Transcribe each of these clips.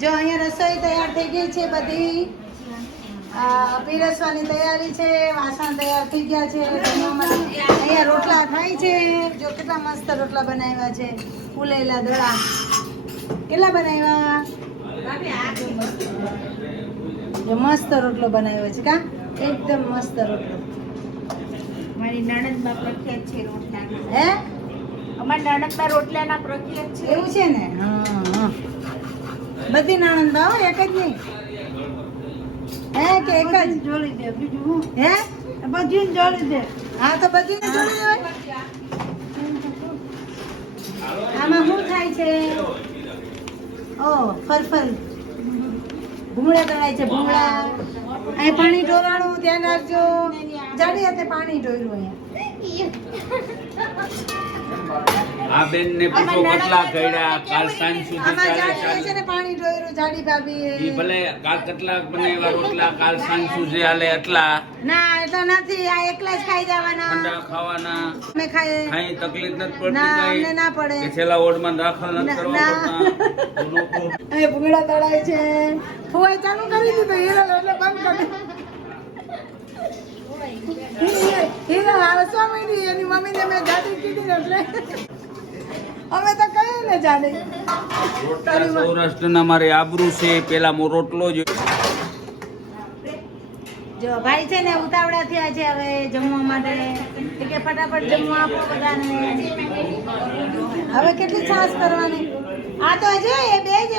જો અહીંયા રસોઈ તૈયાર થઈ ગઈ છે બધી. પીરસવાની તૈયારી છે, વાસણ તૈયાર થઈ ગયા છે. અહીંયા રોટલા થાય છે. જો કેટલા મસ્ત રોટલા બનાવ્યા છે, ફૂલેલા દડા. કેટલા બનાવ્યા? જો મસ્ત રોટલો બનાવ્યો છે કા, એકદમ મસ્ત રોટલો. મારી નણંદમાં પ્રખ્યાત છે રોટલા. હે, અમારી નણંદમાં રોટલાના પ્રખ્યાત છે. એવું છે ને? હા, બધી નણંદમાં હો, એક જ નહીં. હે કે એક જ જોડી દે બીજું. હે, બધી જોડી દે. હા તો બધીને જોડી દેવાય. આમાં શું થાય છે? ઓ ફરફર ભૂંગળા તળાય છે, ભૂંગળા. અહીં પાણી ઢોરાણું, ધ્યાન રાખજો. જાડી હાથે પાણી ઢોર્યું અહીંયા. આ બેન ને પૂછો કેટલા કર્યા કાલ સાંજ સુધી આમાં ચાલે જાડી ચાલે. છે ને પાણી ઢોર્યું, જાડી ભાભી. ઈ ભલે કાલ કેટલા બનાવ્યા રોટલા કાલ સાંજ સુધી હાલે એટલા ના એટલા નથી, આ એકલા જ ખાઈ જવાના. ઠંડા ખાવાના અમે ખાઈએ. કાંઈ તકલીફ નથી ના પડતી અમને કઈ ના પડે. કે છેલ્લા વોર્ડમાં દાખલ નથી ના, કરવા ના. પડતા લોકો અહીં ભૂંગળા તળાય છે. ફુવાઈ ચાલુ કરી દીધું, હીરો એટલે બંધ કરી. હીરો હસવા માંડી. એની મમ્મીને મેં જાડી કીધી ને એટલે અમે તો કહીએ ને જાડી. રોટલા સૌરાષ્ટ્રના મારે આબરૂ છે પેલા રોટલો જ જો ભાઈ છે ને ઉતાવળા થયા છે હવે જમવા માટે. એટલે કે ફટાફટ જમવા આપો બધાને. હવે કેટલી છાશ કરવાની? આ તો હજુ એ બે જ.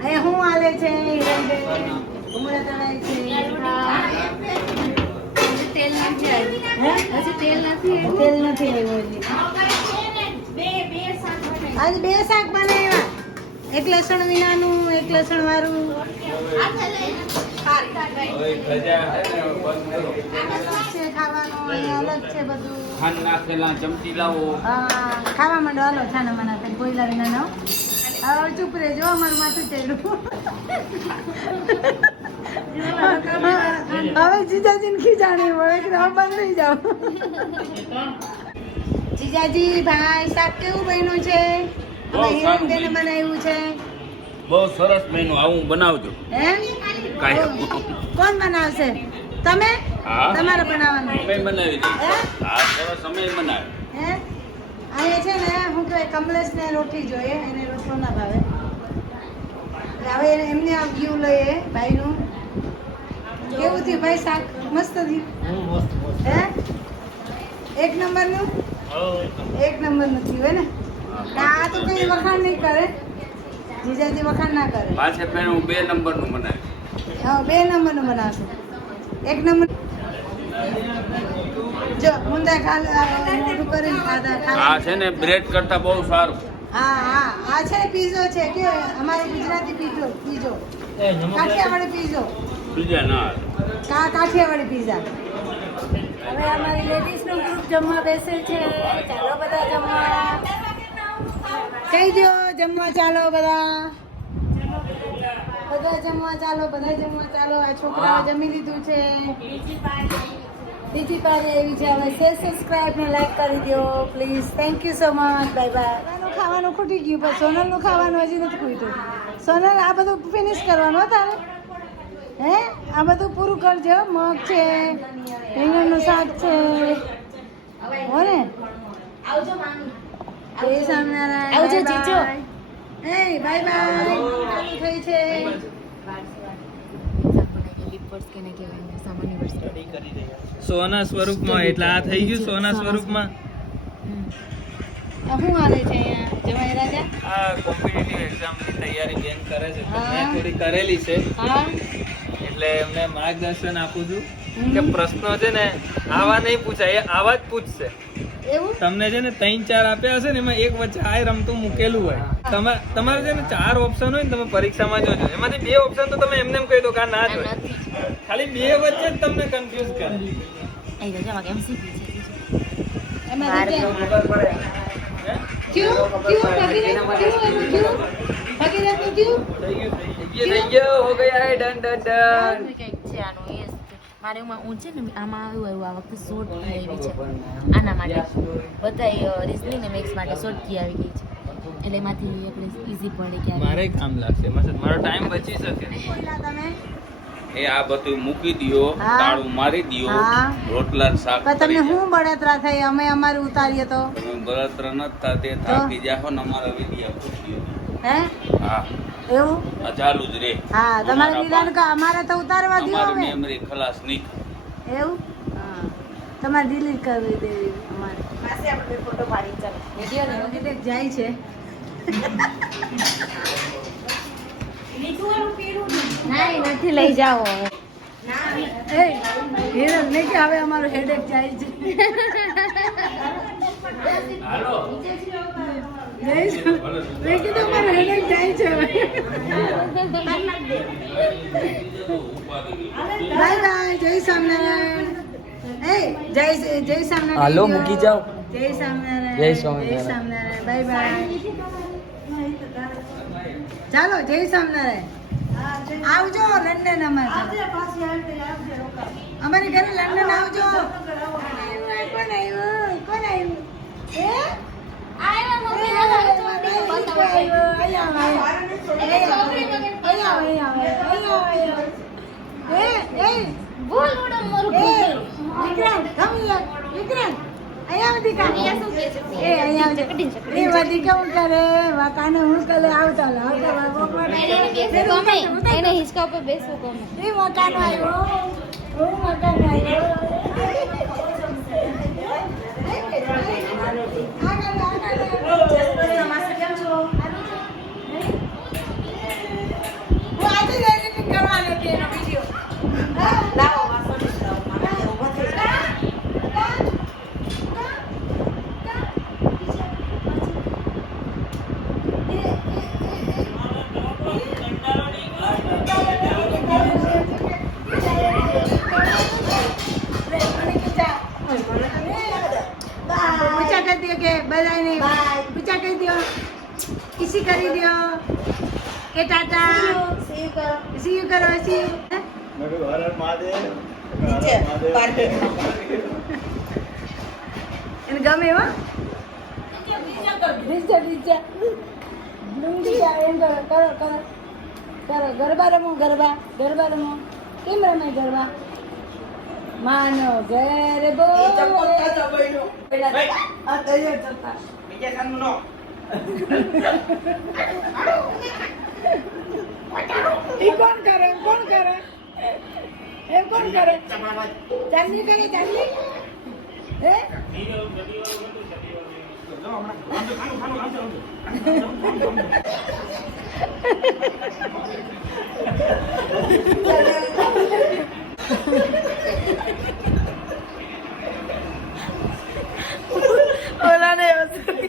અહીંયા શું હાલે છે? ભૂંગળા તળાય છે. તેલ નથી આવ્યું. હે? હજી તેલ નથી આવ્યું. તેલ નથી આવ્યું હજી. આજે બે શાક બનાવ્યા, એક લસણ વિનાનું, એક લસણ વાળું. હવે ખજા છે ને બંધ કરો. અલગ છે ખાવાનું, અહીંયા અલગ છે બધું. ખાંડ નાખેલા ચમચી લાવો હા, ખાવા માંડો હાલો છાના માના થઈ કોયલા વિના નો. હવે ચૂપ રહેજો, અમારું માથું ચડ્યું. હવે જીજાજીને ખીજાણી મળે કે તમે બંધ થઈ જાઓ. જીજાજી ભાઈ શાક કેવું બન્યું છે? બહુ અમે સારું હિરણબેને બનાવ્યું છે. બહુ સરસ બન્યું આવું બનાવજો હે? કાંઈ. કોણ બનાવશે? તમે? હા. તમારે બનાવવાનું. અમે બનાવી હે? દીધું હા સરસ અમે બનાવી હે? અહીંયા છે ને હું કહે કમલેશને રોટી જોઈએ, એને રોટલો ના ભાવે. એટલે હવે એમને આ વ્યૂ લઈએ ભાઈનું. કેવું થયું ભાઈ શાક? મસ્ત થયું. હે? એક નંબરનું? એક નંબરનું થયું હે ને? આ તો કઈ વખાણ નહીં કરે, જીજાજી વખાણ ના કરે. પાછે ફેર હું 2 નંબરનું બનાવી હા, 2 નંબરનું બનાવશે. 1 નંબર જો મુંડા મોઢું કરીને ખાધા. આ છે ને બ્રેડ કરતા બહુ સારું હા હા, આ છે પીઝો છે કે અમારો ગુજરાતી પીઝો. કાઠિયાવાડી પીઝો. બીજા ના કાઠિયાવાડી પીઝા. હવે અમારી લેડીઝનું ગ્રુપ જમવા બેસે છે. ચાલો બધા જમવા. કહી દો જમવા ચાલો બધા. બધા જમવા ચાલો, બધા જમવા ચાલો. આ છોકરાઓ જમી લીધું છે. બીજી પારી એવી છે. હવે શેર, સબસ્ક્રાઇબ ને લાઈક કરી દો please. Thank you so much. Bye bye. ખાવાનું ખૂટી ગયું પણ સોનલનું ખાવાનું હજી નથી ખૂટ્યું. સોનલ આ બધું ફિનિશ કરવાનું હો તારે. હે? આ બધું પૂરું કરજો. મગ છે, રીંગણનું શાક છે, હો ને? જય સ્વામિનારાયણ. આવજો, Bye જીજો. bye. હે બાય બાય. થઈ છે. સોના સ્વરૂપમાં એટલે આ થઈ ગયું સોના સ્વરૂપમાં. આ શું હાલે છે અહીંયા જમાઈ રાજા? આ કોમ્પિટિટિવ એક્ઝામની તૈયારી બેન કરે છે તો હા. મેં થોડી કરેલી છે હા એટલે એમને માર્ગદર્શન આપું છું કે પ્રશ્નો છે ને આવા નહીં પૂછાય, એ આવા જ પૂછશે. એવું? તમને છે ને 3-4 આપ્યા હશે ને એમાં એક વચ્ચે આ રમતું મૂકેલું હોય. તમારે છે ને 4 ઓપ્શન હોય ને તમે પરીક્ષામાં જોજો, એમાંથી 2 ઓપ્શન તો તમે એમને એમ કહી દો કે આ ના જ હોય. ખાલી 2 વચ્ચે જ તમને કન્ફ્યુઝ કરે. એમાં બાર રીતે ખબર પડે. ક્યું ભગીરથનું ક્યું? થઈ ગયો, હો ગયા હે ડન ડન ડન. કંઈક છે આનું એ મારે હું છે ને આમાં આવ્યું આ વખતે શોર્ટ કી આવી છે આના માટે બધા રીઝનિંગ ને મેથ્સ માટે શોર્ટ કી આવી ગઈ છે એટલે એમાંથી આપણે ઈઝી પડે કે મારે કામ લાગશે મારો ટાઈમ બચી શકે બોલ્યા તમે એ આ બધું મૂકી દ્યો, હા. તાળું મારી દ્યો, હા. રોટલા ને શાક પણ તમને કરી શું બળતરા થઈ અમે અમારું ઉતારીએ તો જાય. તમે બળતરા નથી થતી, થાકી જાઓ ને અમારા વિડિયા પૂછ્યો. હે હા એવું આ ચાલુ જ રે. હા તમારે નિદાન કા અમારે તો ઉતારવા દ્યો અમારી હવે મેમરી ખલાસ નહીં. એવું હા તમારે ડિલીટ કરવી દેવી અમારે પાસે આપણે ફોટો પાડી ચાલો વિડિયો ને વખતે જાય છે ના એ નથી લઈ જાઓ એ હિરલ નહીં કે હવે અમારું હેડેક જાય છે હાલો જાય છે મેં કીધું અમારું હેડેક જાય છે હવે બાય બાય જય સ્વામિનારાયણ એ જય સ્વામિનારાયણ હાલો, મૂકી જાઓ. જય સ્વામિનારાયણ જય સ્વામિનારાયણ. સ્વામિનારાયણ બાય બાય ચાલો જય સ્વામિનારાયણ આવજો લંડન અમારે અમારી ઘરે લંડન આવજો કોણ આવ્યું કોણ આવ્યું એ એને હિંચકા ઉપર બેસવું પૂછા કરી દો કે બધાને પૂછા કરી દો કિસી કરી દો કે ટાટા સી યુ કરો સી એને ગમે હો નીચે ડુંગળી આવે એમ કરો કરો કરો કરો ગરબા રમો ગરબા રમો કેમ રમે ગરબા માનો ગરબો ઈ કોણ કરે એ કોણ કરે ચાંદની કરે ચાંદની હે